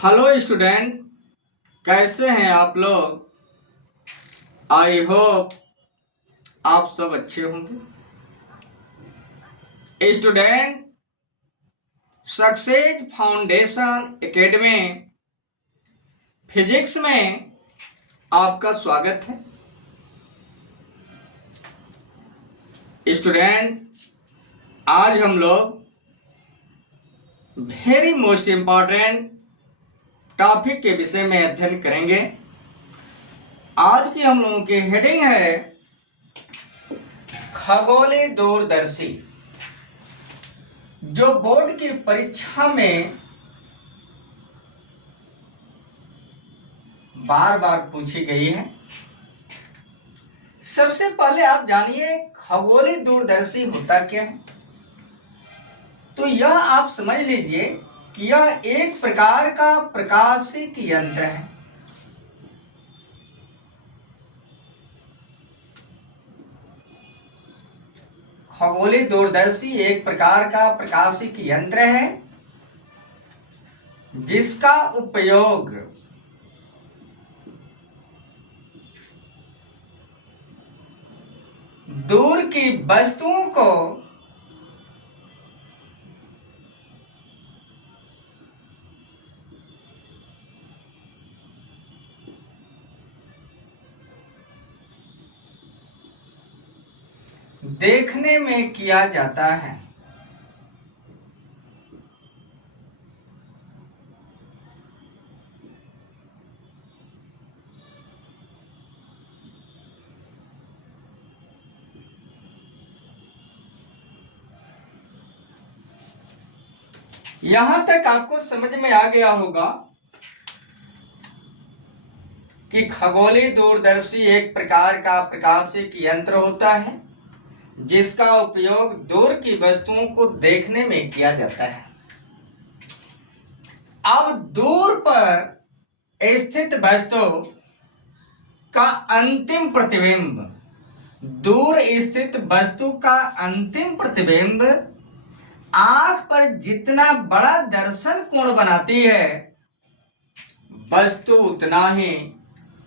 Hello student, कैसे हैं आप लोग। आई होप आप सब अच्छे होंगे। Student, success foundation academy physics में आपका स्वागत है। स्टूडेंट, आज हम लोग वेरी मोस्ट इम्पॉर्टेंट टॉपिक के विषय में अध्ययन करेंगे। आज की हम लोगों की हेडिंग है खगोलीय दूरदर्शी, जो बोर्ड की परीक्षा में बार बार पूछी गई है। सबसे पहले आप जानिए खगोलीय दूरदर्शी होता क्या है। तो यह आप समझ लीजिए कि यह एक प्रकार का प्रकाशिक यंत्र है। खगोलीय दूरदर्शी एक प्रकार का प्रकाशिक यंत्र है जिसका उपयोग दूर की वस्तुओं को देखने में किया जाता है। यहां तक आपको समझ में आ गया होगा कि खगोलीय दूरदर्शी एक प्रकार का प्रकाशिक यंत्र होता है जिसका उपयोग दूर की वस्तुओं को देखने में किया जाता है। अब दूर पर स्थित वस्तु का अंतिम प्रतिबिंब, दूर स्थित वस्तु का अंतिम प्रतिबिंब आंख पर जितना बड़ा दर्शन कोण बनाती है, वस्तु उतना ही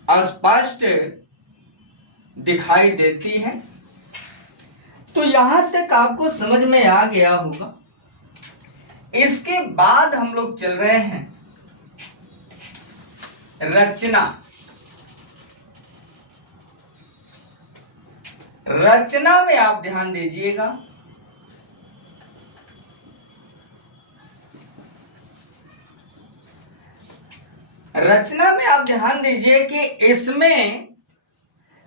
स्पष्ट दिखाई देती है। तो यहां तक आपको समझ में आ गया होगा। इसके बाद हम लोग चल रहे हैं रचना। रचना में आप ध्यान दीजिएगा। रचना में आप ध्यान दीजिए कि इसमें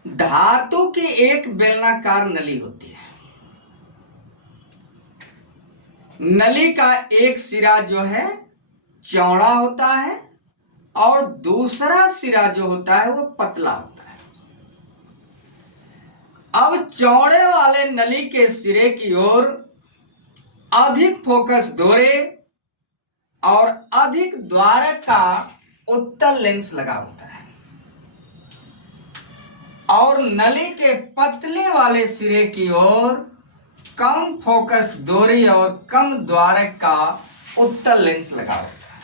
धातु की एक बेलनाकार नली होती है। नली का एक सिरा जो है चौड़ा होता है और दूसरा सिरा जो होता है वो पतला होता है। अब चौड़े वाले नली के सिरे की ओर अधिक फोकस दोहरे और अधिक द्वारक का उत्तल लेंस लगा होता है और नली के पतले वाले सिरे की ओर कम फोकस दूरी और कम द्वारक का उत्तल लेंस लगा होता है।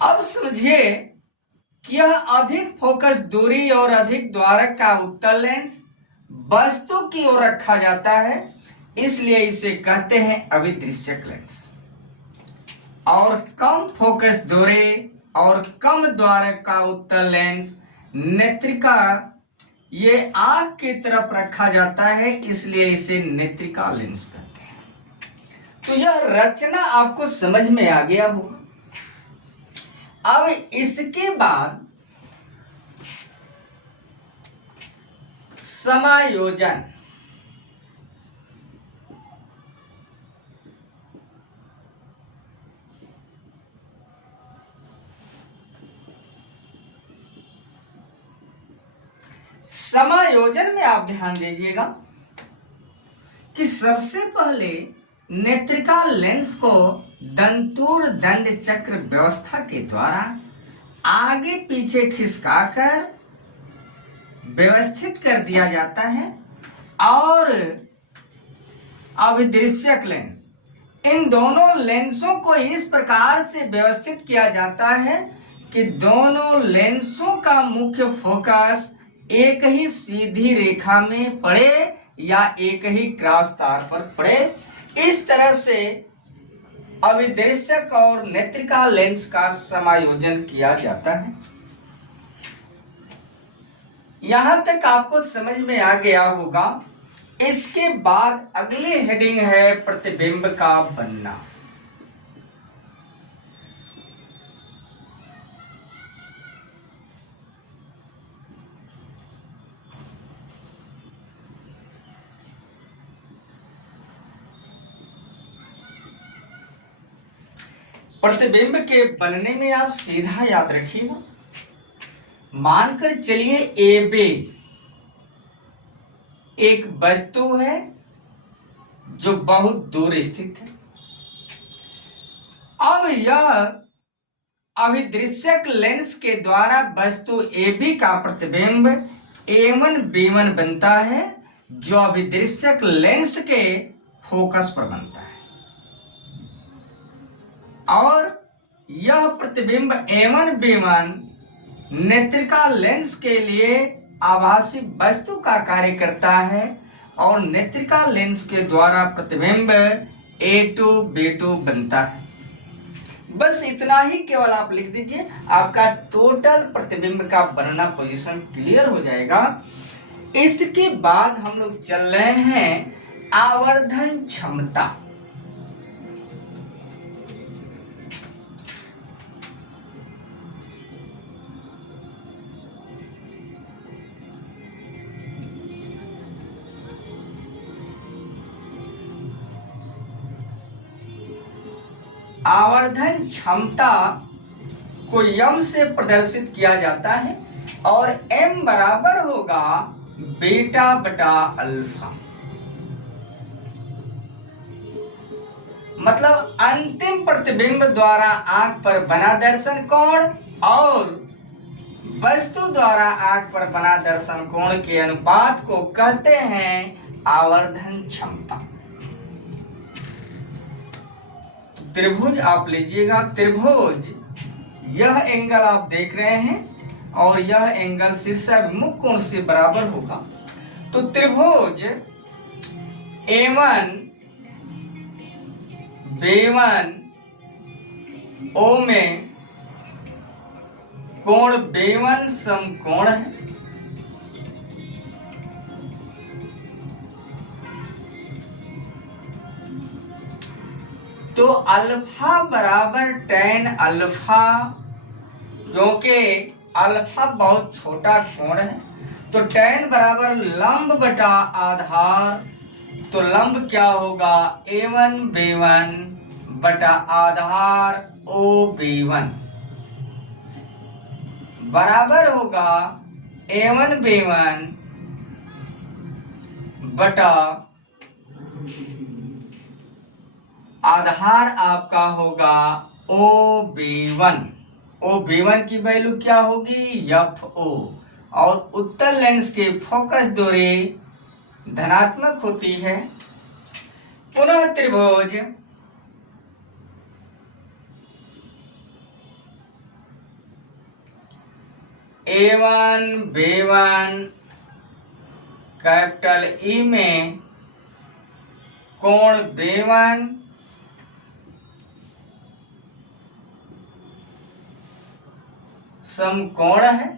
अब समझिए कि यह अधिक फोकस दूरी और अधिक द्वारक का उत्तल लेंस वस्तु की ओर रखा जाता है, इसलिए इसे कहते हैं अभिदृश्यक लेंस। और कम फोकस दूरी और कम द्वारक का उत्तल लेंस नेत्रिका, ये आंख की तरफ रखा जाता है, इसलिए इसे नेत्रिका लेंस कहते हैं। तो यह रचना आपको समझ में आ गया होगा। अब इसके बाद समायोजन। समायोजन में आप ध्यान दीजिएगा कि सबसे पहले नेत्रिका लेंस को दंतुर दंड चक्र व्यवस्था के द्वारा आगे पीछे खिसकाकर व्यवस्थित कर दिया जाता है और अभिदृश्यक लेंस इन दोनों लेंसों को इस प्रकार से व्यवस्थित किया जाता है कि दोनों लेंसों का मुख्य फोकस एक ही सीधी रेखा में पड़े या एक ही क्रॉस तार पर पड़े। इस तरह से अभिदृश्यक और नेत्रिका लेंस का समायोजन किया जाता है। यहां तक आपको समझ में आ गया होगा। इसके बाद अगली हेडिंग है प्रतिबिंब का बनना। प्रतिबिंब के बनने में आप सीधा याद रखिएगा, मानकर चलिए AB एक वस्तु है जो बहुत दूर स्थित है। अब यह अभिदृश्यक लेंस के द्वारा वस्तु AB का प्रतिबिंब A1B1 बनता है, जो अभिदृश्यक लेंस के फोकस पर बनता है। और यह प्रतिबिंब A1B1 नेत्रिका लेंस के लिए आभासी वस्तु का कार्य करता है और नेत्रिका लेंस के द्वारा प्रतिबिंब A2B2 बनता है। बस इतना ही केवल आप लिख दीजिए, आपका टोटल प्रतिबिंब का बनना पोजीशन क्लियर हो जाएगा। इसके बाद हम लोग चल रहे हैं आवर्धन क्षमता। आवर्धन क्षमता को m से प्रदर्शित किया जाता है और m बराबर होगा बीटा बटा अल्फा। मतलब अंतिम प्रतिबिंब द्वारा आंख पर बना दर्शन कोण और वस्तु द्वारा आंख पर बना दर्शन कोण के अनुपात को कहते हैं आवर्धन क्षमता। त्रिभुज आप लीजिएगा, त्रिभुज यह एंगल आप देख रहे हैं और यह एंगल शीर्षाभिमुख कोण से बराबर होगा। तो त्रिभुज A1 B1 O में कोण B1 समकोण है। तो अल्फा बराबर tan अल्फा, क्योंकि अल्फा बहुत छोटा कोण है तो tan बराबर लंब बटा आधार। तो लंब क्या होगा A1 B1 बटा आधार OB1 बराबर होगा A1 B1 बटा आधार आपका होगा OB1। OB1 की वैल्यू क्या होगी FO और उत्तल लेंस के फोकस दूरी धनात्मक होती है। पुनः त्रिभुज A1 B1 कैपिटल E में कोण B1 समकोण है।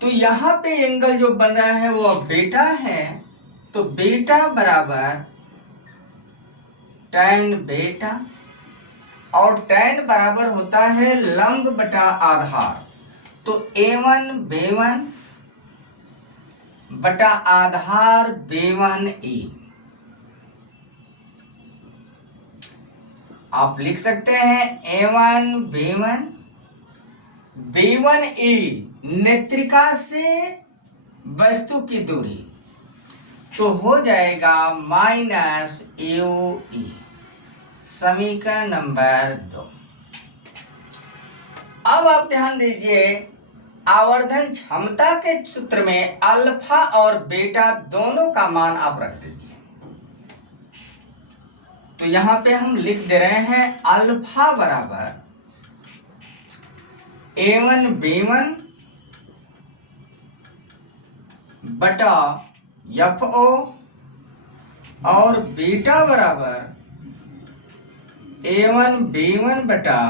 तो यहां पे एंगल जो बन रहा है वो बीटा है। तो बीटा बराबर tan बीटा और tan बराबर होता है लंब बटा आधार। तो A1 B1 बटा आधार B1E आप लिख सकते हैं A1 B1 B1E नेत्रिका से वस्तु की दूरी, तो हो जाएगा -UE। समीकरण नंबर 2। अब आप ध्यान दीजिए, आवर्धन क्षमता के सूत्र में अल्फा और बीटा दोनों का मान आप रख दीजिए। तो यहां पे हम लिख दे रहे हैं अल्फा बराबर A1 B1 बटा FO और बीटा बराबर A1 B1 बटा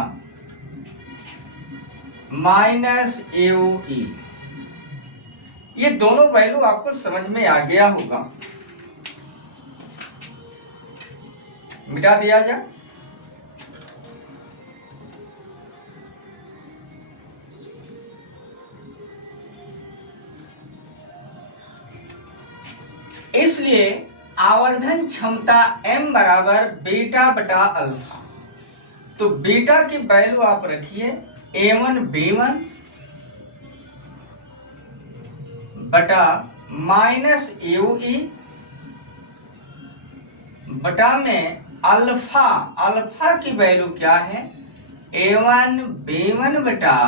माइनस AOE। ये दोनों वैल्यू आपको समझ में आ गया होगा। मिटा दिया जाए। इसलिए आवर्धन क्षमता m बराबर बीटा बटा अल्फा। तो बीटा की वैल्यू आप रखिए A1 B1 बटा माइनस AOE बटा में अल्फा की वैल्यू क्या है A1 B1 बटा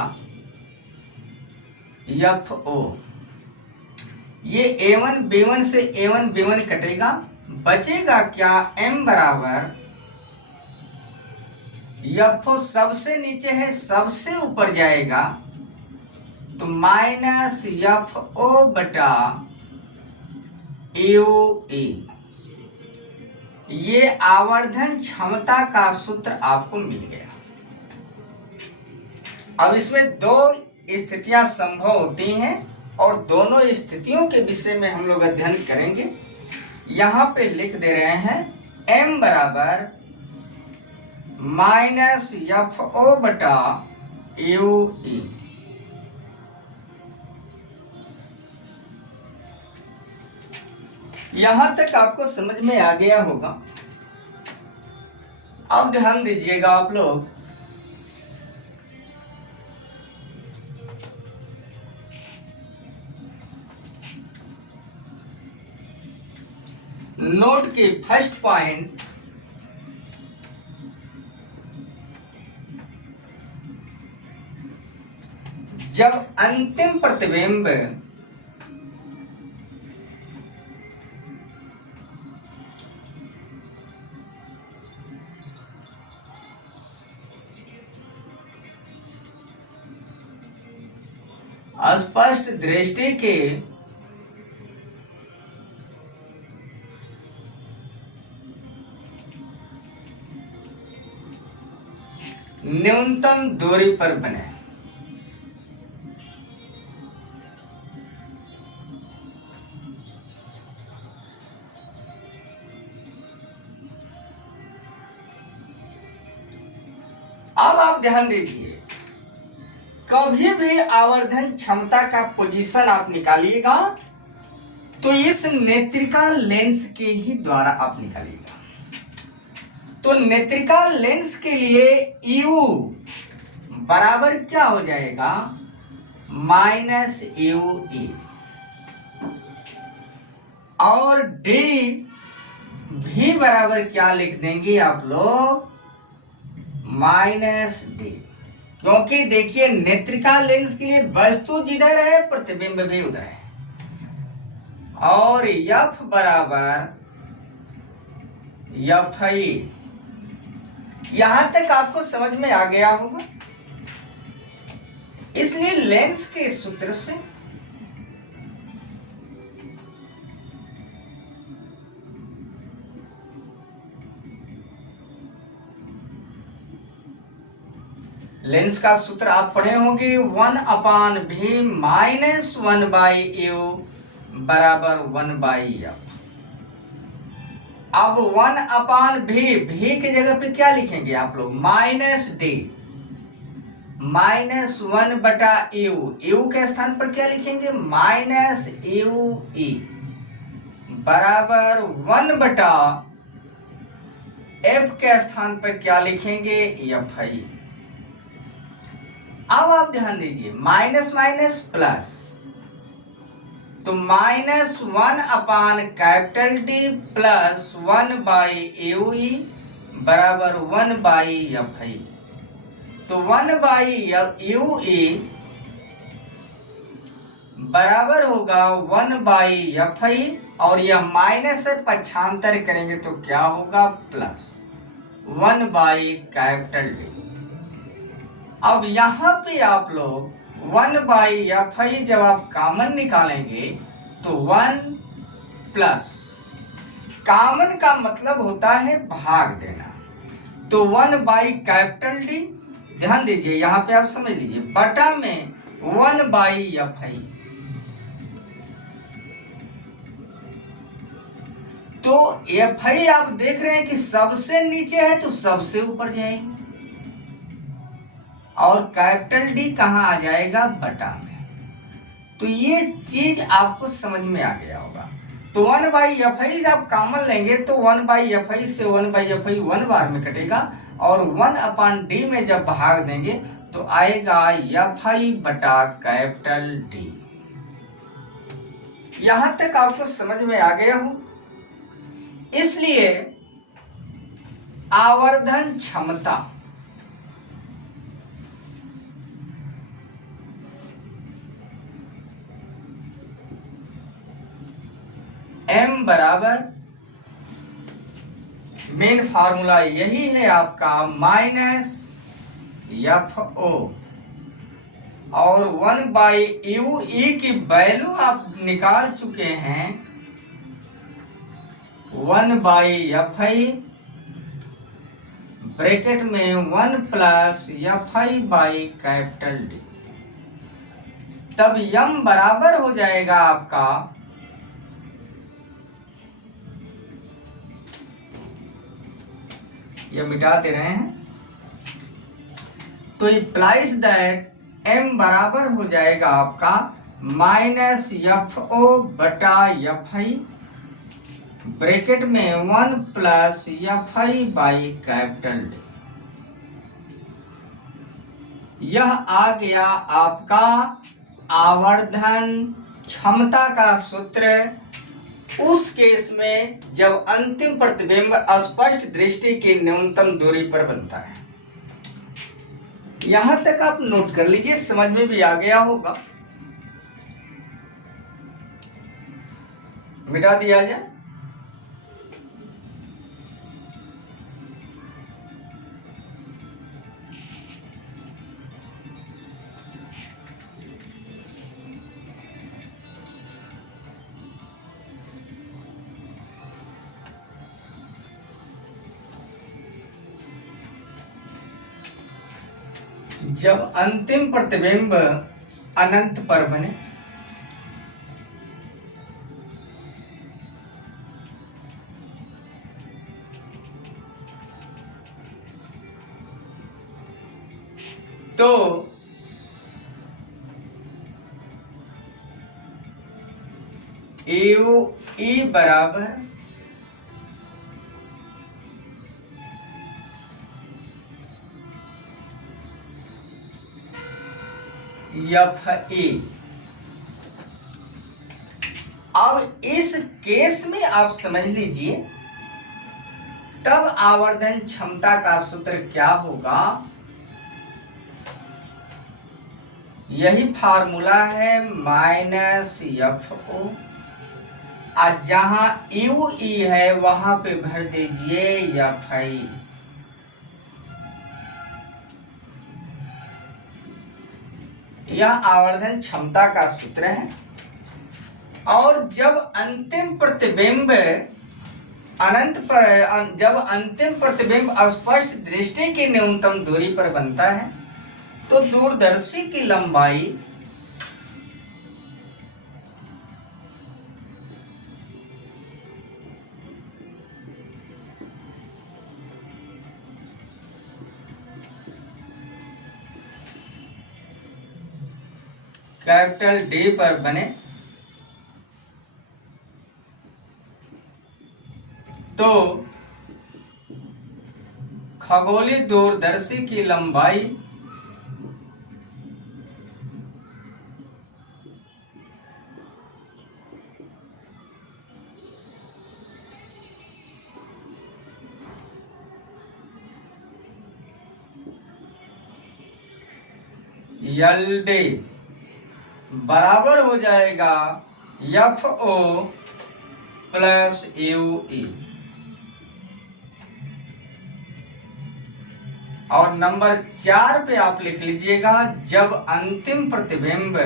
FO। ये A1 B1 से A1 B1 कटेगा, बचेगा क्या m बराबर FO सबसे नीचे है सबसे ऊपर जाएगा तो माइनस FO बटा AOE। ये आवर्धन क्षमता का सूत्र आपको मिल गया। अब इसमें दो स्थितियां संभव होती हैं और दोनों स्थितियों के विषय में हम लोग अध्ययन करेंगे। यहां पे लिख दे रहे हैं m बराबर माइनस FO बटा AOE। यहां तक आपको समझ में आ गया होगा। अब ध्यान दीजिएगा आप लोग, नोट के फर्स्ट पॉइंट जब अंतिम प्रतिबिंब स्पष्ट दृष्टि के न्यूनतम दूरी पर बने। अब आप ध्यान दीजिए, कभी भी आवर्धन क्षमता का पोजीशन आप निकालिएगा तो इस नेत्रिका लेंस के ही द्वारा आप निकालिएगा। तो नेत्रिका लेंस के लिए U बराबर क्या हो जाएगा माइनस AOE और D भी बराबर क्या लिख देंगे आप लोग माइनस D। क्योंकि देखिए नेत्रिका लेंस के लिए वस्तु जिधर है प्रतिबिंब भी उधर है और F बराबर FI। यहां तक आपको समझ में आ गया होगा। इसलिए लेंस के सूत्र से लेंस का सूत्र आप पढ़े होंगे 1/v माइनस 1/u बराबर 1/f। अब 1/v की जगह पे क्या लिखेंगे आप लोग माइनस D माइनस 1/u के स्थान पर क्या लिखेंगे माइनस AOE बराबर 1/f के स्थान पर क्या लिखेंगे FI। अब आप ध्यान दीजिए माइनस माइनस प्लस, तो माइनस 1/D प्लस 1/AOE बराबर 1/FI। तो 1/AOE बराबर होगा 1/FI और यह माइनस से पक्षांतर करेंगे तो क्या होगा प्लस। 1 by capital D. अब यहां पे आप लोग 1 बाई एफ आई जब आप कॉमन निकालेंगे तो 1 प्लस कॉमन का मतलब होता है भाग देना, तो 1 बाई कैपिटल डी, ध्यान दीजिए यहां पे आप समझ लीजिए, बटा में 1 बाई एफ आई। तो एफ आई आप देख रहे हैं कि सबसे नीचे है तो सबसे ऊपर जाएगी, और कैपिटल डी कहां आ जाएगा, बटा में। तो ये चीज आपको समझ में आ गया होगा। तो 1 बाई एफ आई आप कॉमन लेंगे तो 1 बाई एफ आई से 1 बाई एफ आई 1 बार में कटेगा, और 1 अपॉन डी में जब भाग देंगे तो आएगा एफ आई बटा कैपिटल डी। यहां तक आपको समझ में आ गया हो। इसलिए आवर्धन क्षमता M बराबर, मेन फार्मूला यही है आपका, माइनस एफ ओ, और 1 बाई यू ई की वैल्यू आप निकाल चुके हैं 1 बाई एफ आई, ब्रैकेट में 1 plus F I by capital D. तब यम बराबर हो जाएगा आपका ये मिटा दे रहे हैं, तो इम्प्लाइज दैट m बराबर हो जाएगा आपका माइनस एफ ओ बटा एफ आई, ब्रैकेट में 1 plus F I by capital D. यह आ गया आपका आवर्धन क्षमता का सूत्र उस केस में जब अंतिम प्रतिबिंब स्पष्ट दृष्टि की न्यूनतम दूरी पर बनता है। यहां तक आप नोट कर लीजिए, समझ में भी आ गया होगा। मिटा दिया जाए। जब अंतिम प्रतिबिंब अनंत पर बने तो यू ई बराबर एफ ए। अब इस केस में आप समझ लीजिए, तब आवर्धन क्षमता का सूत्र क्या होगा, यही फार्मूला है माइनस एफ ओ, और जहां यू ई है वहां पे भर दीजिए एफ आई। यह आवर्धन क्षमता का सूत्र है। और जब अंतिम प्रतिबिंब अनंत पर, जब अंतिम प्रतिबिंब स्पष्ट दृष्टि की न्यूनतम दूरी पर बनता है तो दूरदर्शी की लंबाई कैपिटल डी पर बने तो खगोलीय दूरदर्शी की लंबाई एल डी बराबर हो जाएगा F O plus U E. और नंबर 4 पे आप लिख लीजिएगा जब अंतिम प्रतिबिंब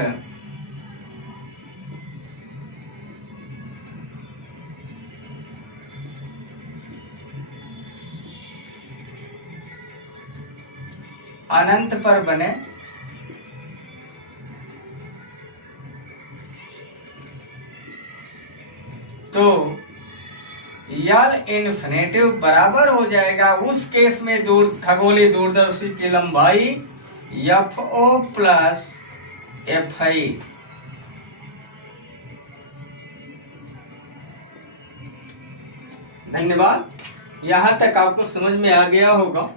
अनंत पर बने तो यल इन्फिनेटिव बराबर हो जाएगा उस केस में खगोलीय दूरदर्शी की लंबाई FO प्लस FI। धन्यवाद। यहां तक आपको समझ में आ गया होगा।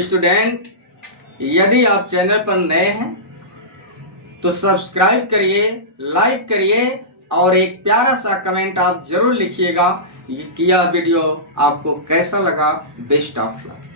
स्टूडेंट, यदि आप चैनल पर नए हैं तो सब्सक्राइब करिए, लाइक करिए और एक प्यारा सा कमेंट आप जरूर लिखिएगा कि यह वीडियो आपको कैसा लगा। Best of luck.